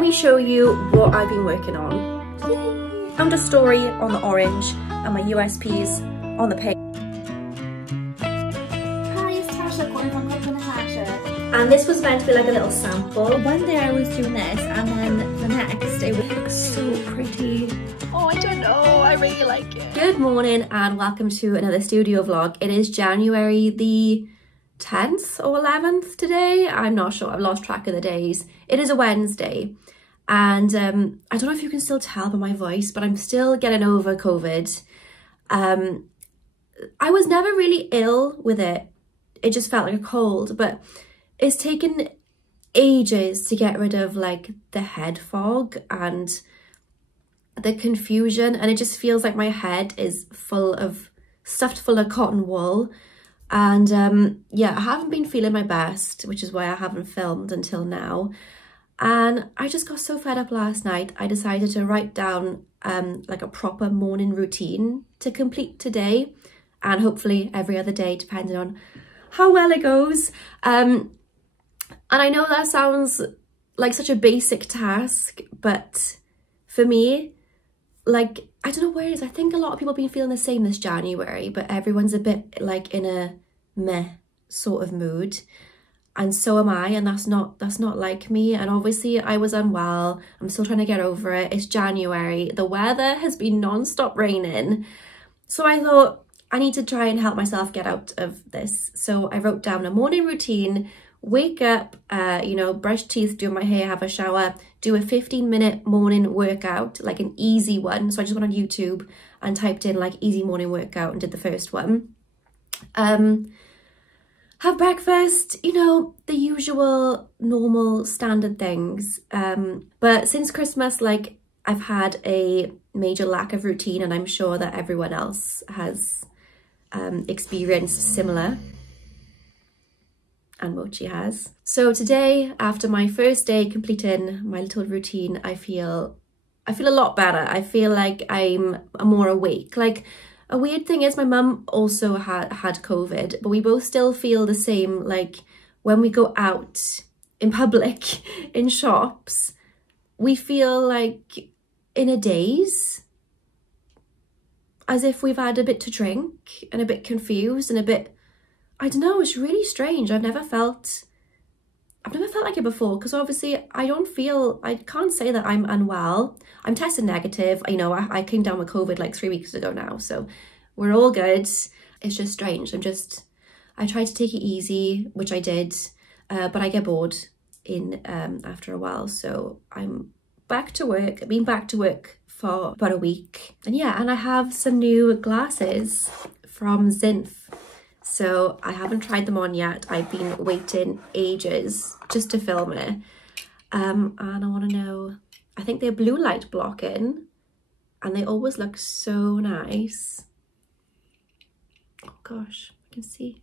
let me show you what I've been working on. Found a story on the orange and my USPs on the pink. Hi, it's Tasha calling from Coconut Natasha. And this was meant to be like a little sample. One day I was doing this and then the next it Looks so pretty. Oh, I don't know, I really like it. Good morning and welcome to another studio vlog. It is January the 10th or 11th today. I'm not sure, I've lost track of the days. It is a Wednesday. And I don't know if you can still tell by my voice, but I'm still getting over COVID. I was never really ill with it. It just felt like a cold, but it's taken ages to get rid of like the head fog and the confusion. And it just feels like my head is stuffed full of cotton wool. And yeah, I haven't been feeling my best, which is why I haven't filmed until now. And I just got so fed up last night, I decided to write down like a proper morning routine to complete today and hopefully every other day, depending on how well it goes. And I know that sounds like such a basic task, but for me, like, I don't know where it is. I think a lot of people have been feeling the same this January, but everyone's a bit like in a meh sort of mood. And so am I, and that's not like me. And obviously I was unwell. I'm still trying to get over it. It's January. The weather has been non-stop raining. So I thought I need to try and help myself get out of this. So I wrote down a morning routine, wake up, you know, brush teeth, do my hair, have a shower, do a 15-minute morning workout, like an easy one. So I just went on YouTube and typed in like easy morning workout and did the first one. Have breakfast, you know, the usual normal standard things. But since Christmas, like, I've had a major lack of routine, and I'm sure that everyone else has experienced similar, and Mochi has. So today, after my first day completing my little routine, I feel a lot better. I feel like I'm more awake. Like, a weird thing is my mum also had COVID, but we both still feel the same. Like, when we go out in public, in shops, we feel like in a daze, as if we've had a bit to drink and a bit confused and a bit, I don't know, it's really strange. I've never felt like it before, because obviously I can't say that I'm unwell. I'm tested negative. You know, I came down with COVID like 3 weeks ago now, so we're all good. It's just strange. I tried to take it easy, which I did, but I get bored after a while. So I'm back to work. I've been back to work for about a week. And yeah, and I have some new glasses from Zinf. So I haven't tried them on yet. I've been waiting ages just to film it. And I want to know, I think they're blue light blocking and they always look so nice. Oh gosh, I can see.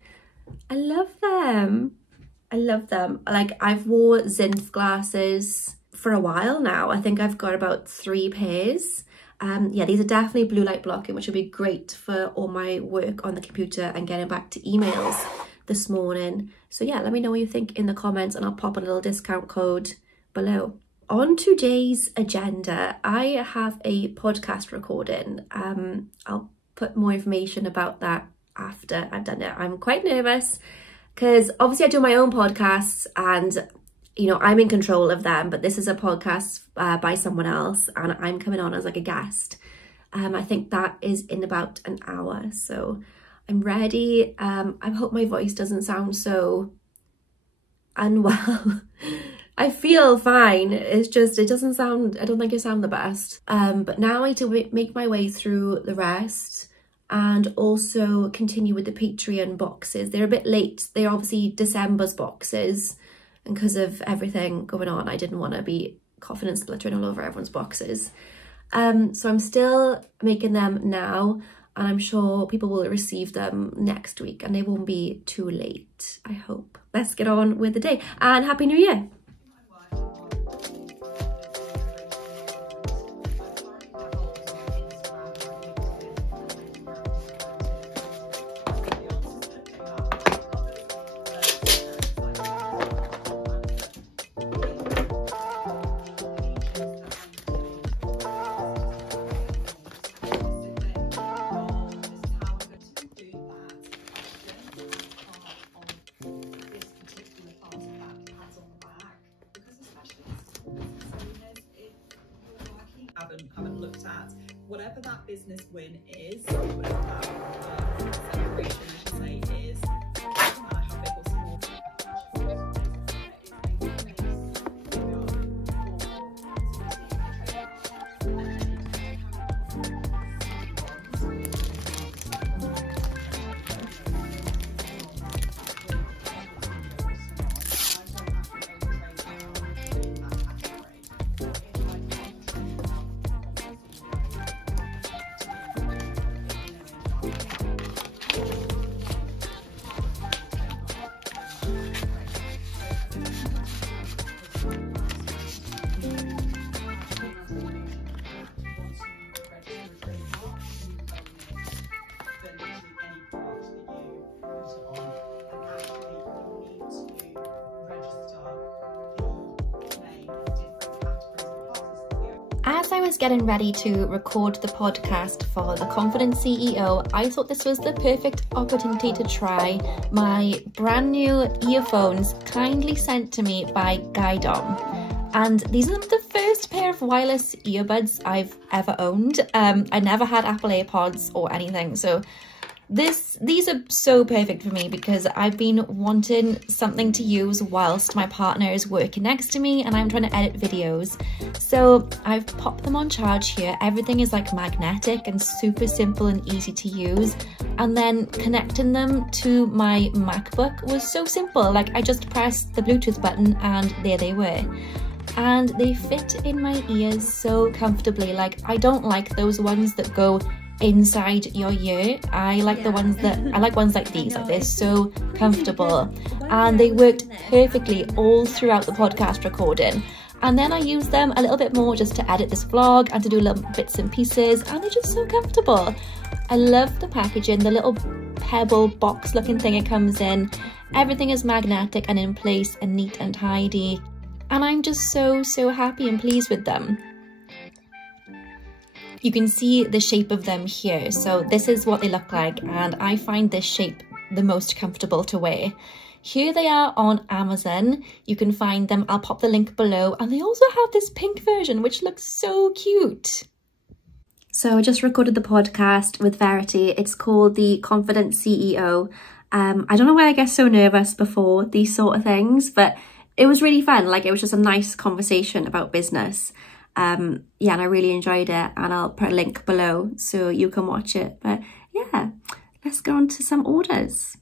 I love them. I love them. Like, I've wore Zinf glasses for a while now. I think I've got about 3 pairs. Yeah, these are definitely blue light blocking, which will be great for all my work on the computer and getting back to emails this morning. So yeah, let me know what you think in the comments and I'll pop a little discount code below. On today's agenda, I have a podcast recording. I'll put more information about that after I've done it. I'm quite nervous because obviously I do my own podcasts and, you know, I'm in control of them, but this is a podcast by someone else and I'm coming on as like a guest. I think that is in about an hour, so I'm ready. I hope my voice doesn't sound so unwell. I feel fine. It's just, it doesn't sound, I don't think it sound the best. But now I need to make my way through the rest and also continue with the Patreon boxes. They're a bit late. They're obviously December's boxes. And because of everything going on, I didn't want to be coughing and spluttering all over everyone's boxes. So I'm still making them now, and I'm sure people will receive them next week and they won't be too late, I hope. Let's get on with the day, and Happy New Year! whatever that business win is, whatever that celebration, I should say, is, doesn't matter how big or small. As I was getting ready to record the podcast for the Confident CEO, I thought this was the perfect opportunity to try my brand new earphones kindly sent to me by Gydom. And these are the first pair of wireless earbuds I've ever owned. I never had Apple AirPods or anything, so these are so perfect for me because I've been wanting something to use whilst my partner is working next to me and I'm trying to edit videos. So I've popped them on charge here. Everything is like magnetic and super simple and easy to use. And then connecting them to my MacBook was so simple. Like I just pressed the Bluetooth button and there they were. And they fit in my ears so comfortably. Like I don't like those ones that go inside your ear. I like the ones that I like ones like these. Like they're so comfortable and they worked perfectly all throughout the podcast recording. And then I used them a little bit more just to edit this vlog and to do little bits and pieces, and they're just so comfortable. I love the packaging, the little pebble box looking thing it comes in. Everything is magnetic and in place and neat and tidy, and I'm just so happy and pleased with them. You can see the shape of them here. So this is what they look like, and I find this shape the most comfortable to wear. Here they are on Amazon. You can find them. I'll pop the link below. And they also have this pink version, which looks so cute. So I just recorded the podcast with Verity. It's called the Confident CEO. I don't know why I get so nervous before these sort of things, but it was really fun. Like it was just a nice conversation about business. Yeah, and I really enjoyed it, and I'll put a link below so you can watch it. But yeah, let's go on to some orders.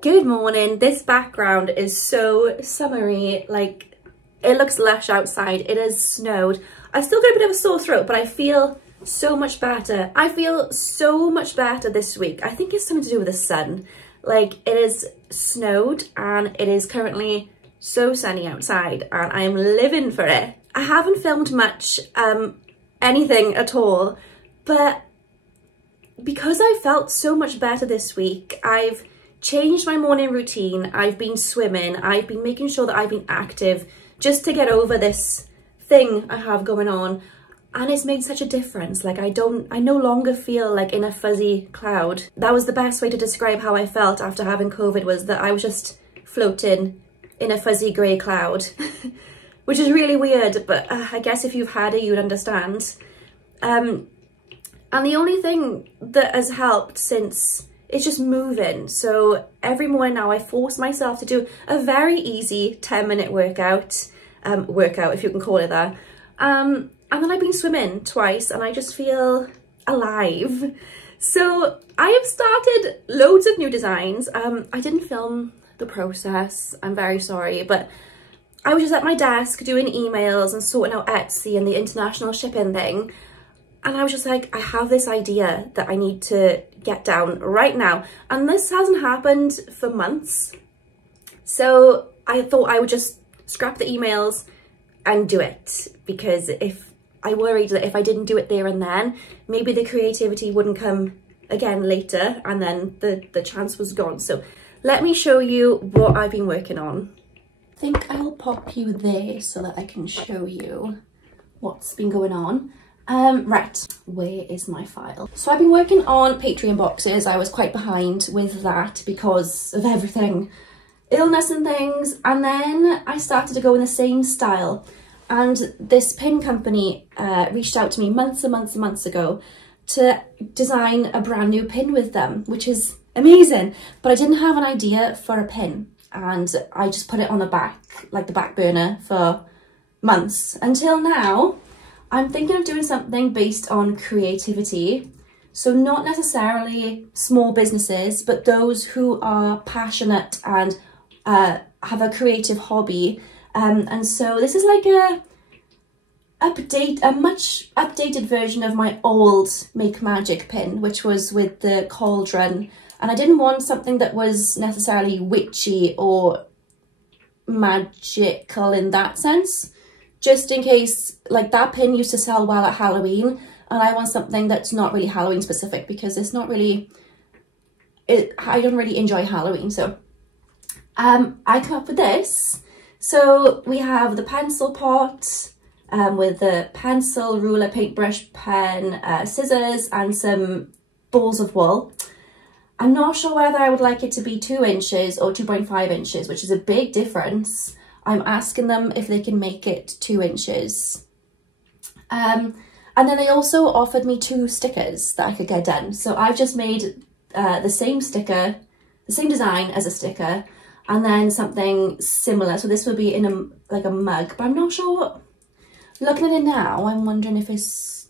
Good morning. This background is so summery, like it looks lush outside. It has snowed. I've still got a bit of a sore throat, but I feel so much better. I feel so much better this week. I think it's something to do with the sun. Like it has snowed and it is currently so sunny outside and I'm living for it. I haven't filmed much, anything at all, but because I felt so much better this week, I've changed my morning routine. I've been swimming. I've been making sure that I've been active just to get over this thing I have going on. And it's made such a difference. Like I no longer feel like in a fuzzy cloud. That was the best way to describe how I felt after having COVID, was that I was just floating in a fuzzy grey cloud, which is really weird. But I guess if you've had it, you'd understand. And the only thing that has helped since, it's just moving. So every morning now I force myself to do a very easy 10-minute workout, if you can call it that. And then I've been swimming twice and I just feel alive. So I have started loads of new designs. I didn't film the process, I'm very sorry, but I was just at my desk doing emails and sorting out Etsy and the international shipping thing. And I was just like, I have this idea that I need to get down right now. And this hasn't happened for months. So I thought I would just scrap the emails and do it. Because I worried that if I didn't do it there and then, maybe the creativity wouldn't come again later, and then the chance was gone. So let me show you what I've been working on. I think I'll pop you there so that I can show you what's been going on. Right, where is my file? So I've been working on Patreon boxes. I was quite behind with that because of everything, illness and things. And then I started to go in the same style. And this pin company reached out to me months and months and months ago to design a brand new pin with them, which is amazing. But I didn't have an idea for a pin. And I just put it on the back, like the back burner, for months until now. I'm thinking of doing something based on creativity. So not necessarily small businesses, but those who are passionate and have a creative hobby. And so this is like a much updated version of my old Make Magic pin, which was with the cauldron. And I didn't want something that was necessarily witchy or magical in that sense. Just in case, like that pin used to sell well at Halloween, and I want something that's not really Halloween specific because it's not really, I don't really enjoy Halloween. So I come up with this. So we have the pencil pot with the pencil, ruler, paintbrush, pen, scissors, and some balls of wool. I'm not sure whether I would like it to be 2 inches or 2.5 inches, which is a big difference. I'm asking them if they can make it 2 inches. And then they also offered me 2 stickers that I could get done. So I've just made the same sticker, the same design as a sticker, and then something similar. So this would be in like a mug, but I'm not sure. Looking at it now, I'm wondering if it's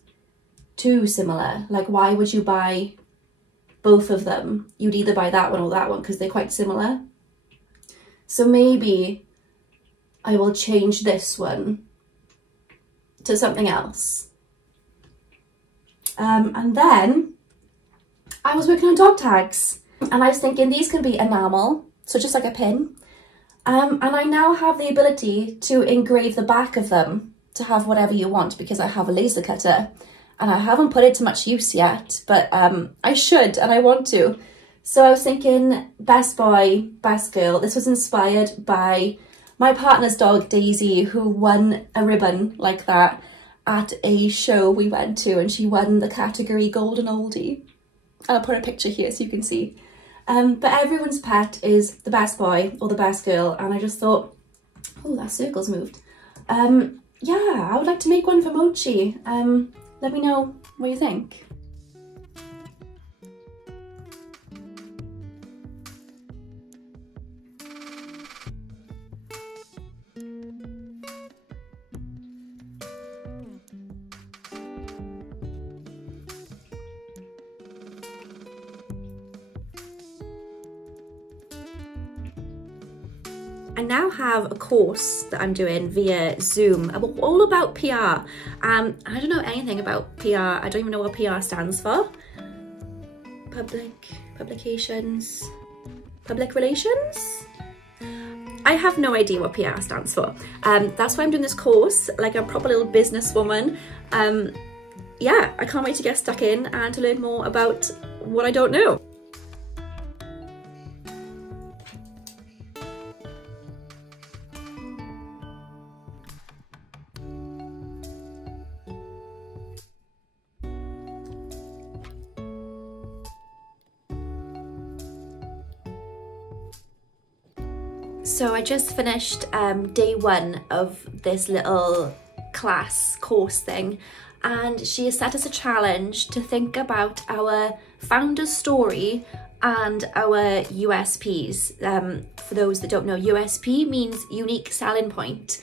too similar. Like, why would you buy both of them? You'd either buy that one or that one because they're quite similar. So maybe I will change this one to something else. And then I was working on dog tags, and I was thinking these can be enamel, so just like a pin. And I now have the ability to engrave the back of them to have whatever you want because I have a laser cutter, and I haven't put it to much use yet, but I should and I want to. So I was thinking best boy, best girl. This was inspired by my partner's dog, Daisy, who won a ribbon like that at a show we went to, and she won the category Golden Oldie. I'll put a picture here so you can see. But everyone's pet is the best boy or the best girl, and I just thought, oh, that circle's moved. Yeah, I would like to make one for Mochi. Let me know what you think. I now have a course that I'm doing via Zoom all about PR. I don't know anything about PR. I don't even know what PR stands for. Public relations? I have no idea what PR stands for. That's why I'm doing this course, like a proper little businesswoman. Yeah, I can't wait to get stuck in and to learn more about what I don't know. So I just finished day 1 of this little course thing, and she has set us a challenge to think about our founder's story and our USPs. For those that don't know, USP means unique selling point.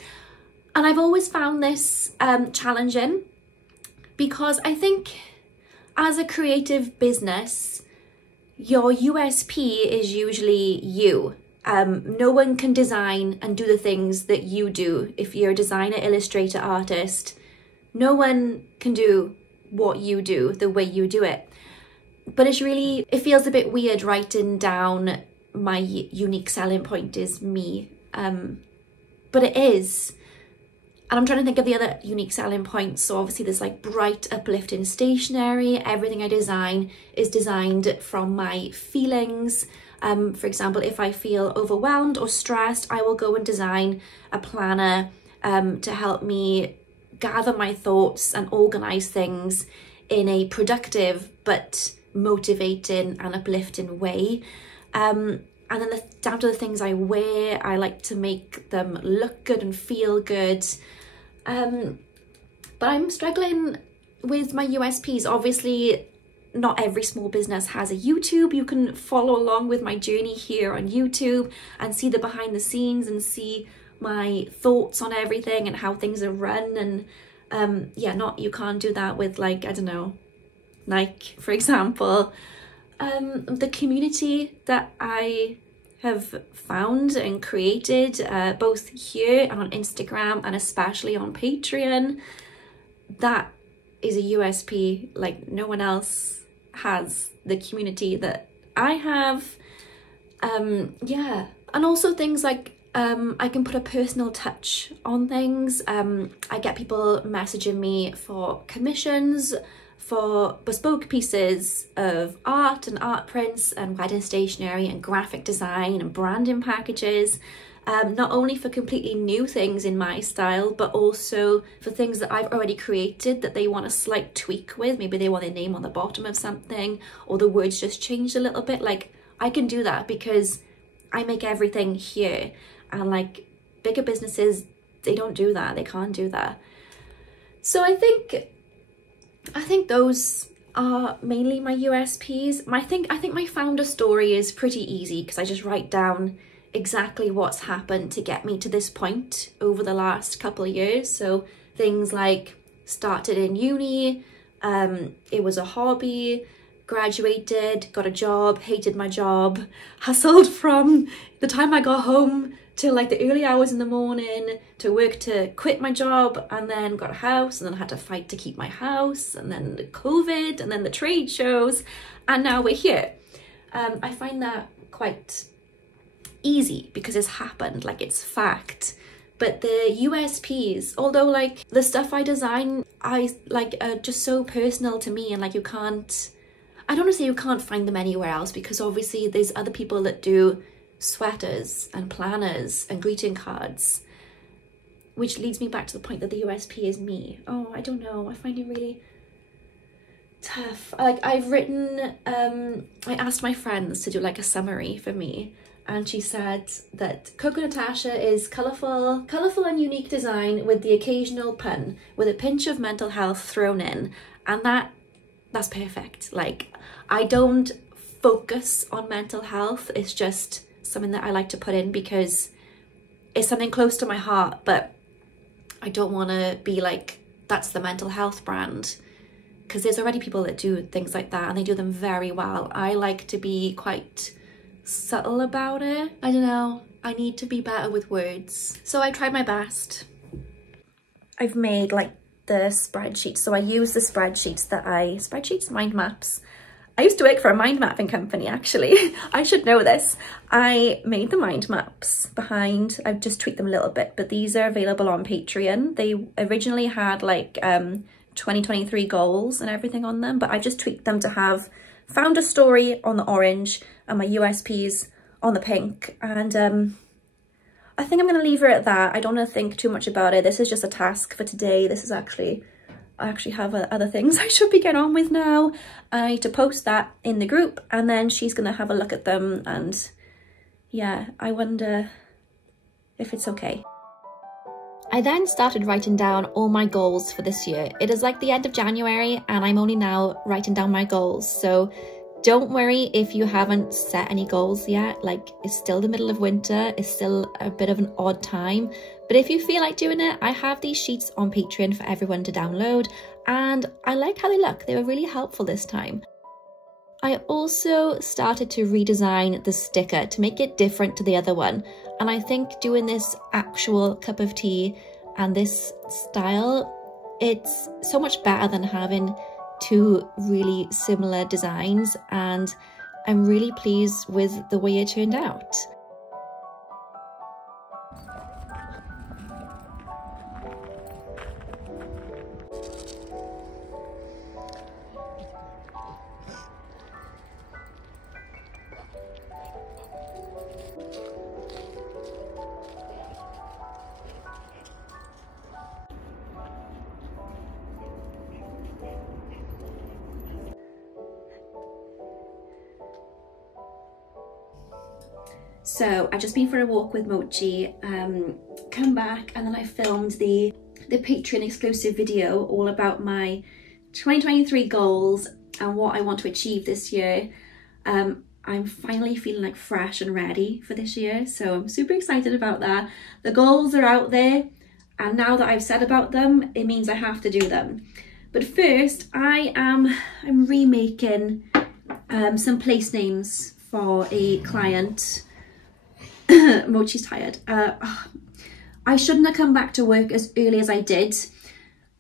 And I've always found this challenging because I think as a creative business, your USP is usually you. No one can design and do the things that you do. If you're a designer, illustrator, artist, no one can do what you do the way you do it. But it feels a bit weird writing down my unique selling point is me. But it is. And I'm trying to think of the other unique selling points. So obviously there's like bright, uplifting stationery. Everything I design is designed from my feelings. For example, if I feel overwhelmed or stressed, I will go and design a planner to help me gather my thoughts and organize things in a productive but motivating and uplifting way. And then down to the things I wear, I like to make them look good and feel good. But I'm struggling with my USPs. Obviously, not every small business has a YouTube. You can follow along with my journey here on YouTube and see the behind the scenes and see my thoughts on everything and how things are run. And you can't do that with, like, I don't know, Nike, for example. The community that I have found and created, both here and on Instagram and especially on Patreon, that is a USP. Like, no one else has the community that I have. And also things like I can put a personal touch on things. I get people messaging me for commissions, for bespoke pieces of art and art prints and wedding stationery and graphic design and branding packages, not only for completely new things in my style, but also for things that I've already created that they want a slight tweak with. Maybe they want their name on the bottom of something, or the words just changed a little bit. Like, I can do that because I make everything here, and like bigger businesses, they don't do that. They can't do that. So I think those are mainly my USPs. I think my founder story is pretty easy because I just write down exactly what's happened to get me to this point over the last couple of years. So things like started in uni, it was a hobby, graduated, got a job, hated my job, hustled from the time I got home till like the early hours in the morning to work to quit my job, and then got a house, and then had to fight to keep my house, and then the COVID, and then the trade shows, and now we're here. I find that quite easy because it's happened, like it's fact. But the USPs, although like the stuff I design, I like are just so personal to me, and like I don't want to say you can't find them anywhere else, because obviously there's other people that do sweaters and planners and greeting cards, which leads me back to the point that the USP is me. Oh, I don't know, I find it really tough. Like I've written, I asked my friends to do like a summary for me, and she said that Coco Natasha is colourful and unique design with the occasional pun, with a pinch of mental health thrown in. And that's perfect. Like, I don't focus on mental health. It's just something that I like to put in because it's something close to my heart, but I don't want to be like, that's the mental health brand, because there's already people that do things like that and they do them very well. I like to be quite subtle about it. I don't know, I need to be better with words. So I tried my best. I've made like the spreadsheets. So I use the spreadsheets, mind maps. I used to work for a mind mapping company, actually. I should know this. I made the mind maps behind, I've just tweaked them a little bit, but these are available on Patreon. They originally had like 2023 goals and everything on them, but I just tweaked them to have founder story on the orange and my USPs on the pink. And I think I'm going to leave her at that. I don't want to think too much about it. This is just a task for today. I actually have other things I should be getting on with now. I need to post that in the group, and then she's going to have a look at them, and yeah, I wonder if it's okay. I then started writing down all my goals for this year. It is like the end of January and I'm only now writing down my goals. So don't worry if you haven't set any goals yet. Like, it's still the middle of winter, it's still a bit of an odd time. But if you feel like doing it, I have these sheets on Patreon for everyone to download, and I like how they look. They were really helpful this time. I also started to redesign the sticker to make it different to the other one. And I think doing this actual cup of tea and this style, it's so much better than having two really similar designs, and I'm really pleased with the way it turned out. So I've just been for a walk with Mochi, come back, and then I filmed the Patreon exclusive video all about my 2023 goals and what I want to achieve this year. I'm finally feeling like fresh and ready for this year, so I'm super excited about that. The goals are out there, and now that I've said about them, it means I have to do them. But first, I'm remaking some place names for a client. Mochi's tired. I shouldn't have come back to work as early as I did,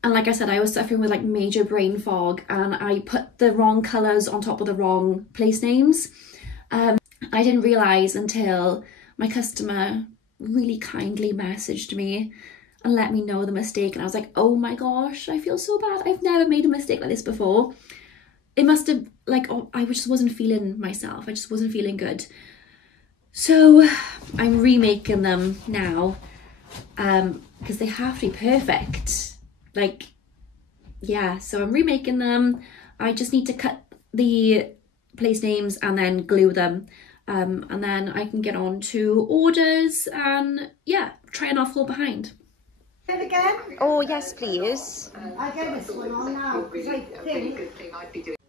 and like I said, I was suffering with like major brain fog, and I put the wrong colours on top of the wrong place names. I didn't realise until my customer really kindly messaged me and let me know the mistake, and I was like, oh my gosh, I feel so bad. I've never made a mistake like this before. It must have, like, oh, I just wasn't feeling myself. I just wasn't feeling good. So I'm remaking them now, because they have to be perfect. Like, yeah, so I'm remaking them. I just need to cut the place names and then glue them. And then I can get on to orders and, yeah, try and not fall behind. Again? Oh, yes, please. I get this one on now, because I think...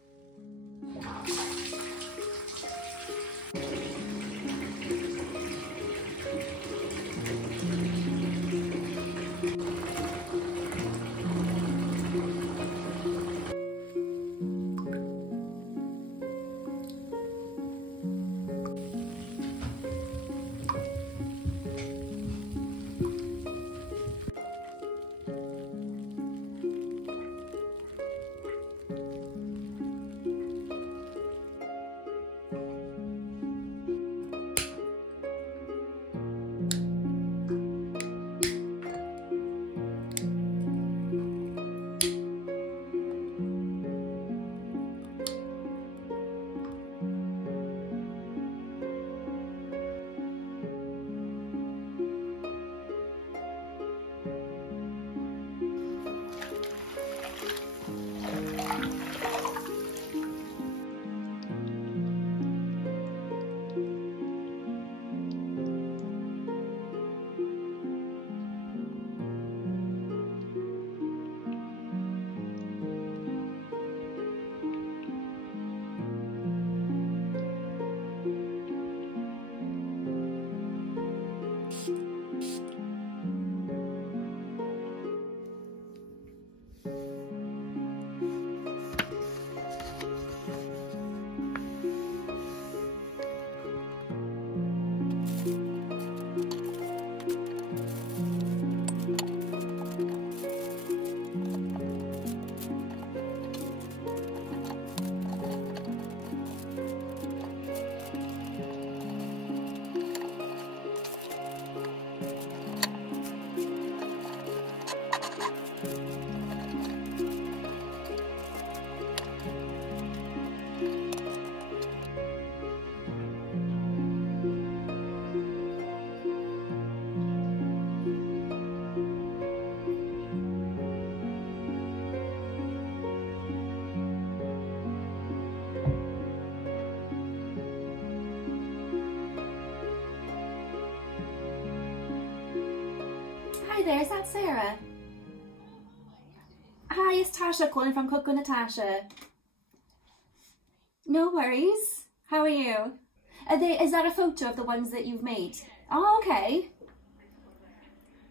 Hi there, is that Sarah? Hi, it's Tasha calling from Cook with Natasha. No worries. How are you? Is that a photo of the ones that you've made? Oh, okay.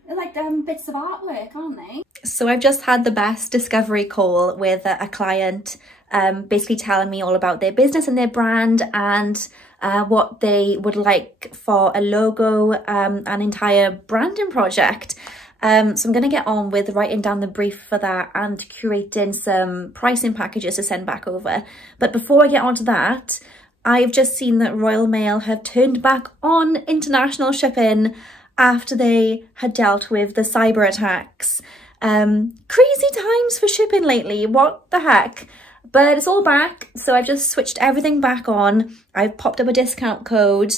They're like bits of artwork, aren't they? So I've just had the best discovery call with a client, basically telling me all about their business and their brand and what they would like for a logo, an entire branding project. So I'm going to get on with writing down the brief for that and curating some pricing packages to send back over. But before I get on to that, I've just seen that Royal Mail have turned back on international shipping after they had dealt with the cyber attacks. Crazy times for shipping lately, what the heck? But it's all back, so I've just switched everything back on. I've popped up a discount code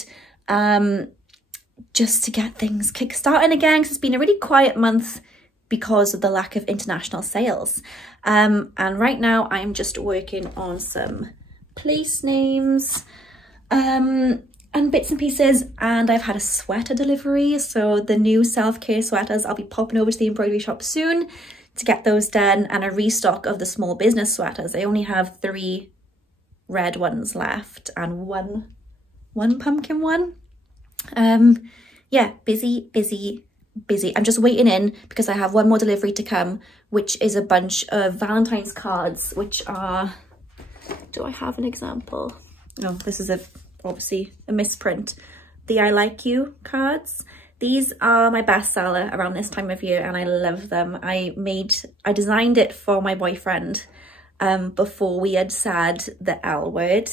just to get things kick-starting again, because it's been a really quiet month because of the lack of international sales. And right now I'm just working on some place names and bits and pieces, and I've had a sweater delivery, so the new self-care sweaters, I'll be popping over to the embroidery shop soon to get those done, and a restock of the small business sweaters. I only have 3 red ones left and one pumpkin one. Yeah, busy. I'm just waiting in because I have one more delivery to come, which is a bunch of Valentine's cards, which are, do I have an example? No, this is obviously a misprint. The I like you cards. These are my bestseller around this time of year and I love them. I designed it for my boyfriend before we had said the L word.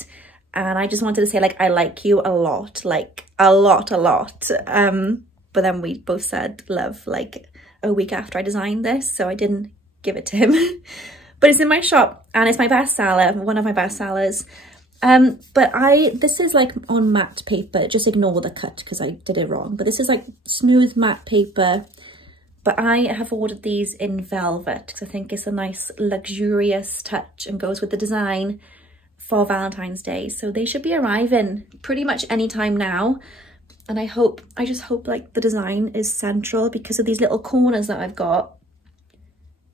And I just wanted to say, like, I like you a lot, like a lot. But then we both said love like a week after I designed this, so I didn't give it to him. But it's in my shop and it's my bestseller, one of my bestsellers. But this is like on matte paper, just ignore the cut because I did it wrong. But this is like smooth matte paper. But I have ordered these in velvet because I think it's a nice luxurious touch and goes with the design for Valentine's Day. So they should be arriving pretty much any time now. And I just hope like the design is central because of these little corners that I've got.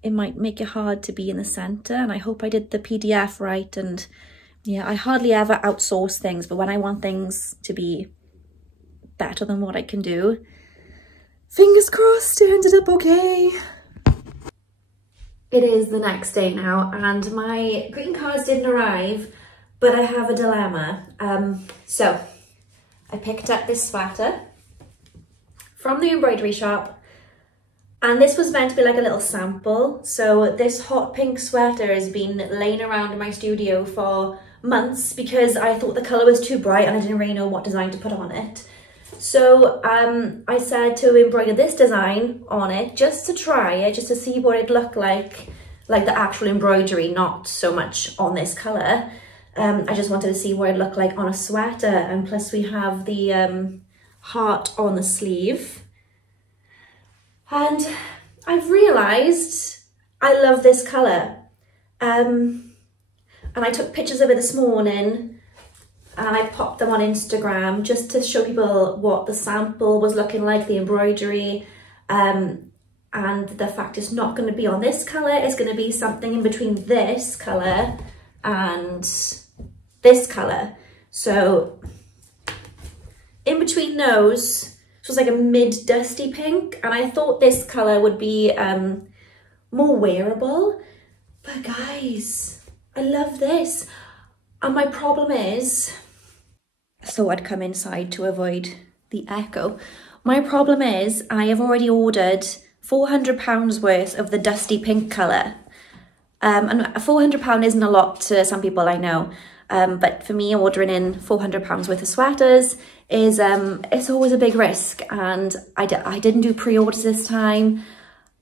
It might make it hard to be in the center, and I hope I did the PDF right. And yeah, I hardly ever outsource things, but when I want things to be better than what I can do, fingers crossed it ended up okay. It is the next day now and my greeting cards didn't arrive, but I have a dilemma. So I picked up this sweater from the embroidery shop, and this was meant to be like a little sample. So this hot pink sweater has been laying around in my studio for months because I thought the colour was too bright and I didn't really know what design to put on it. So I said to embroider this design on it just to try it, just to see what it looked like the actual embroidery, not so much on this colour. I just wanted to see what it looked like on a sweater, and plus we have the heart on the sleeve. And I've realised I love this colour. And I took pictures of it this morning and I popped them on Instagram just to show people what the sample was looking like, the embroidery, and the fact it's not going to be on this colour, it's going to be something in between this colour and this colour. So in between those, it was like a mid-dusty pink, and I thought this colour would be more wearable. But guys, I love this. And my problem is, so I'd come inside to avoid the echo. My problem is I have already ordered £400 worth of the dusty pink colour. And £400 isn't a lot to some people, I know. But for me, ordering in £400 worth of sweaters is, it's always a big risk. And I didn't do pre-orders this time.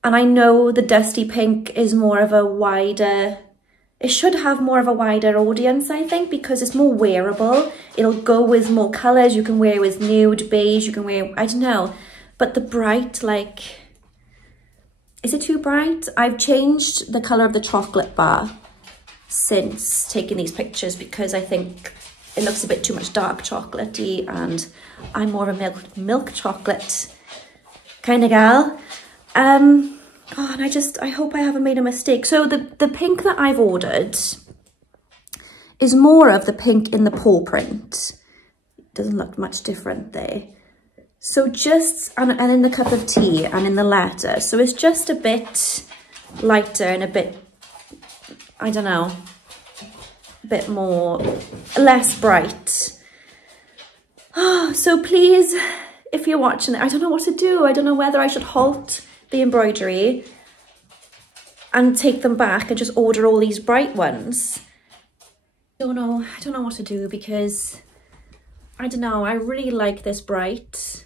And I know the dusty pink is more of a wider, it should have more of a wider audience, I think, because it's more wearable. It'll go with more colours. You can wear it with nude, beige, you can wear, I don't know. But the bright, like, is it too bright? I've changed the colour of the chocolate bar since taking these pictures because I think it looks a bit too much dark chocolatey, and I'm more of a milk chocolate kind of gal. Oh, and I hope I haven't made a mistake. So the pink that I've ordered is more of the pink in the paw print. It doesn't look much different there. So just, and in the cup of tea and in the letter. So it's just a bit lighter and a bit, I don't know, a bit more, less bright. So please, if you're watching it, I don't know what to do. I don't know whether I should halt the embroidery and take them back and just order all these bright ones. I don't know what to do, because I don't know, I really like this bright,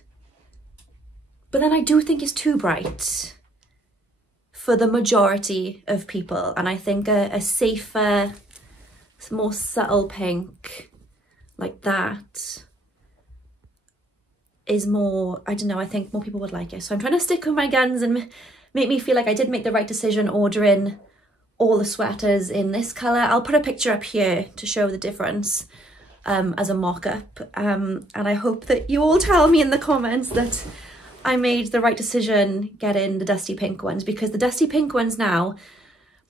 but then I do think it's too bright for the majority of people, and I think a safer, more subtle pink like that is more, I don't know, I think more people would like it. So I'm trying to stick with my guns and make me feel like I did make the right decision ordering all the sweaters in this colour. I'll put a picture up here to show the difference as a mock-up, and I hope that you all tell me in the comments that I made the right decision getting the dusty pink ones, because the dusty pink ones now,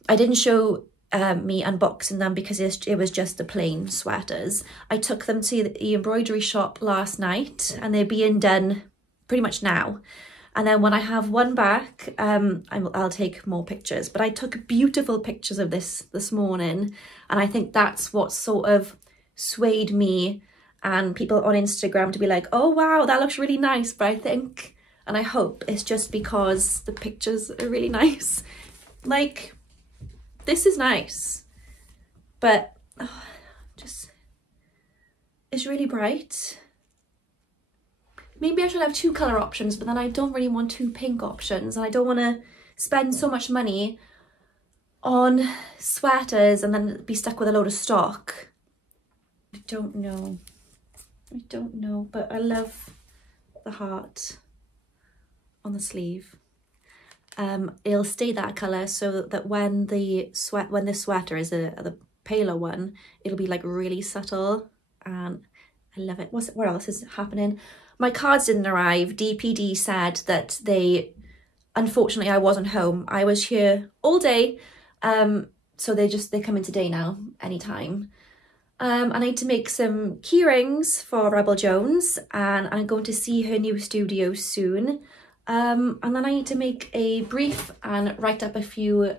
I didn't show me unboxing them because it was just the plain sweaters. I took them to the embroidery shop last night and they're being done pretty much now. And then when I have one back, I'll take more pictures. But I took beautiful pictures of this morning, and I think that's what sort of swayed me and people on Instagram to be like, oh wow, that looks really nice. But I think, and I hope it's just because the pictures are really nice. Like, this is nice, but it's really bright. Maybe I should have 2 colour options, but then I don't really want 2 pink options, and I don't want to spend so much money on sweaters and then be stuck with a load of stock. I don't know, but I love the heart on the sleeve. It'll stay that colour so that when the sweater is the paler one, it'll be like really subtle, and I love it. What else is happening? My cards didn't arrive. DPD said that unfortunately I wasn't home. I was here all day, so they come in today now, anytime. I need to make some key rings for Rebel Jones, and I'm going to see her new studio soon. And then I need to make a brief and write up a few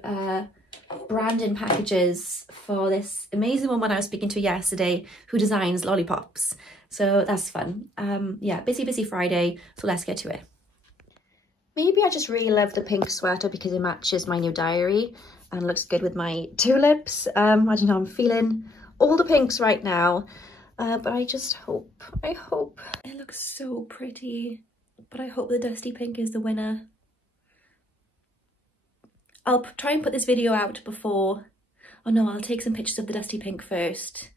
branding packages for this amazing woman I was speaking to yesterday who designs lollipops. So that's fun. Yeah, busy Friday, so let's get to it. Maybe I just really love the pink sweater because it matches my new diary and looks good with my tulips. I don't know, I'm feeling all the pinks right now, but I hope it looks so pretty. But I hope the dusty pink is the winner. I'll try and put this video out before... Oh no, I'll take some pictures of the dusty pink first.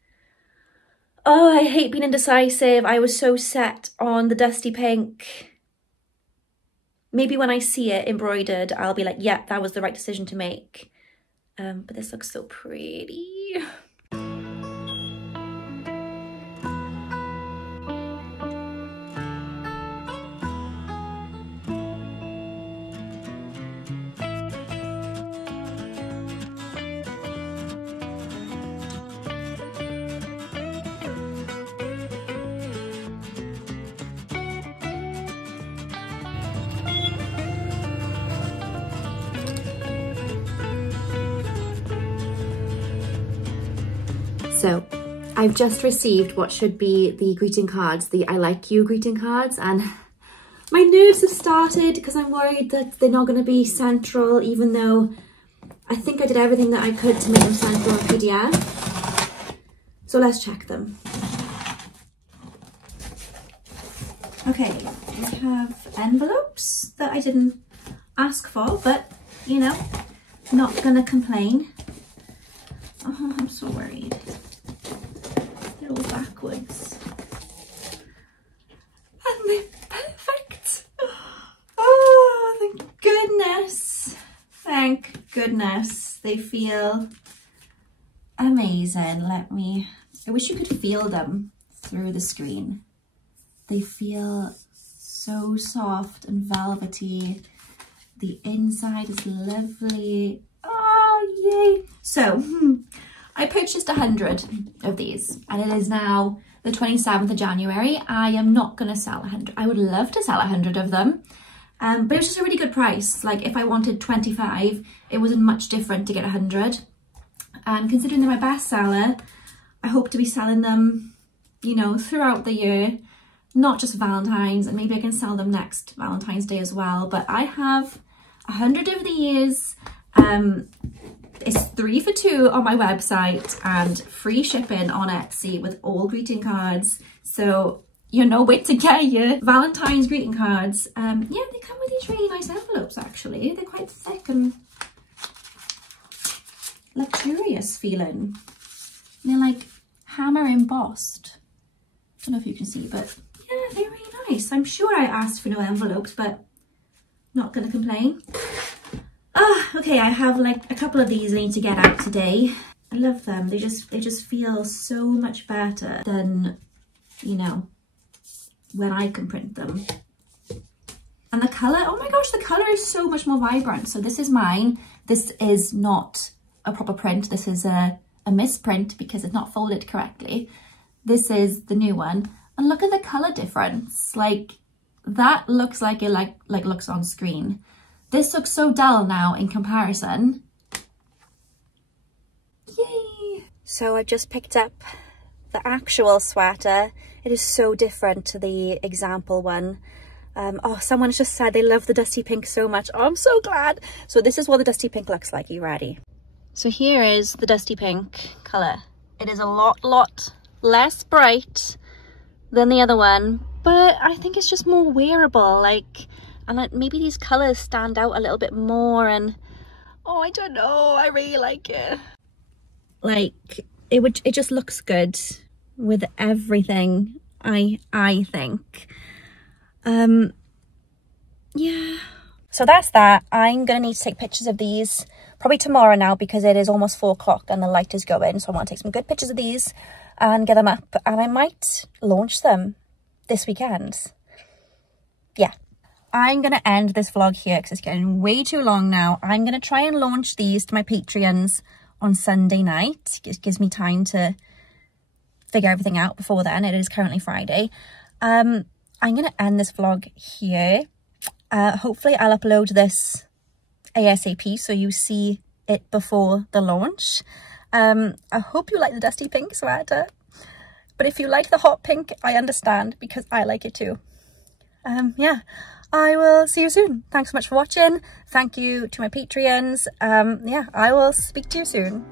Oh, I hate being indecisive. I was so set on the dusty pink. Maybe when I see it embroidered, I'll be like, yeah, that was the right decision to make. But this looks so pretty. So I've just received what should be the greeting cards, the I like you greeting cards, and my nerves have started because I'm worried that they're not going to be central, even though I think I did everything that I could to make them central on PDF. So let's check them. Okay, we have envelopes that I didn't ask for, but you know, not gonna complain. Oh, I'm so worried. They're all backwards. And they're perfect. Oh, thank goodness. Thank goodness. They feel amazing. I wish you could feel them through the screen. They feel so soft and velvety. The inside is lovely. Oh, yay. So, I purchased 100 of these, and it is now the 27th of January. I am not going to sell 100. I would love to sell 100 of them. But it was just a really good price. Like if I wanted 25, it wasn't much different to get 100. And considering they're my best seller, I hope to be selling them, you know, throughout the year, not just Valentine's, and maybe I can sell them next Valentine's Day as well. But I have 100 of these. It's 3 for 2 on my website and free shipping on Etsy with all greeting cards. So you know where to get your Valentine's greeting cards. Yeah, they come with these really nice envelopes actually. They're quite thick and luxurious feeling. They're like hammer embossed. I don't know if you can see, but yeah, they're really nice. I'm sure I asked for no envelopes, but not gonna complain. Okay, I have like a couple of these I need to get out today. I love them. They just feel so much better than, you know, when I can print them. And the colour, oh my gosh, the colour is so much more vibrant. So this is mine. This is not a proper print. This is a misprint because it's not folded correctly. This is the new one. And look at the colour difference. Like that looks like it like looks on screen. This looks so dull now in comparison. Yay! So I just picked up the actual sweater. It is so different to the example one. Oh, someone just said they love the dusty pink so much. Oh, I'm so glad. So this is what the dusty pink looks like. Are you ready? So here is the dusty pink colour. It is a lot less bright than the other one, but I think it's just more wearable. Like, and like maybe these colours stand out a little bit more, and oh, I don't know, I really like it. Like it just looks good with everything, I think. Yeah. So that's that. I'm gonna need to take pictures of these probably tomorrow now because it is almost 4 o'clock and the light is going. So I want to take some good pictures of these and get them up, and I might launch them this weekend. Yeah. I'm going to end this vlog here because it's getting way too long now. I'm going to try and launch these to my Patreons on Sunday night. It gives me time to figure everything out before then. It is currently Friday. I'm going to end this vlog here. Hopefully I'll upload this ASAP so you see it before the launch. I hope you like the dusty pink sweater. But if you like the hot pink, I understand because I like it too. Yeah. I will see you soon. Thanks so much for watching. Thank you to my Patreons. Yeah, I will speak to you soon.